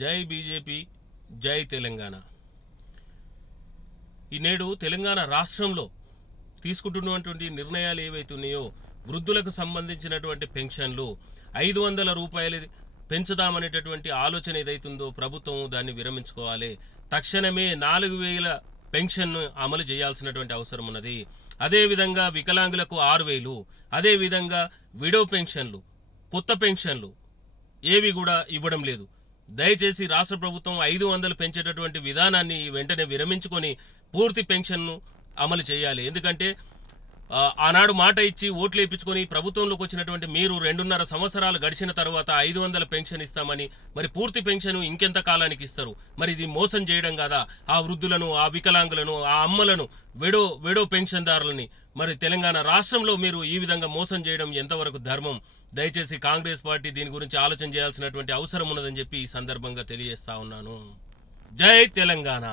జై బీజేపీ, జై తెలంగాణ. ఈ నేడు తెలంగాణ రాష్ట్రంలో తీసుకుంటున్నటువంటి నిర్ణయాలు ఏవైతున్నాయో, వృద్ధులకు సంబంధించినటువంటి పెన్షన్లు 500 రూపాయలు పెంచుదామనేటటువంటి ఆలోచన ఏదైతుందో ప్రభుత్వం దాన్ని విరమించుకోవాలి. తక్షణమే 4000 పెన్షన్ను అమలు చేయాల్సినటువంటి అవసరం ఉన్నది. అదేవిధంగా వికలాంగులకు 6000, అదేవిధంగా విడో పెన్షన్లు, కొత్త పెన్షన్లు ఏవి కూడా ఇవ్వడం లేదు. దయచేసి రాష్ట్ర ప్రభుత్వం 500 పెంచేటటువంటి విధానాన్ని వెంటనే విరమించుకొని పూర్తి పెన్షన్ను అమలు చేయాలి. ఎందుకంటే ఆనాడు మాట ఇచ్చి ఓట్లు వేయించుకొని ప్రభుత్వంలోకి వచ్చినటువంటి మీరు 2.5 సంవత్సరాలు గడిచిన తర్వాత 500 పెన్షన్ ఇస్తామని, మరి పూర్తి పెన్షన్ ఇంకెంత కాలానికి ఇస్తారు? మరి ఇది మోసం చేయడం కదా? ఆ వృద్ధులను, ఆ వికలాంగులను, ఆ అమ్మలను, వెడో పెన్షన్దారులని మరి తెలంగాణ రాష్ట్రంలో మీరు ఈ విధంగా మోసం చేయడం ఎంతవరకు ధర్మం? దయచేసి కాంగ్రెస్ పార్టీ దీని గురించి ఆలోచన చేయాల్సినటువంటి అవసరం ఉన్నదని చెప్పి ఈ సందర్భంగా తెలియజేస్తా ఉన్నాను. జై తెలంగాణ.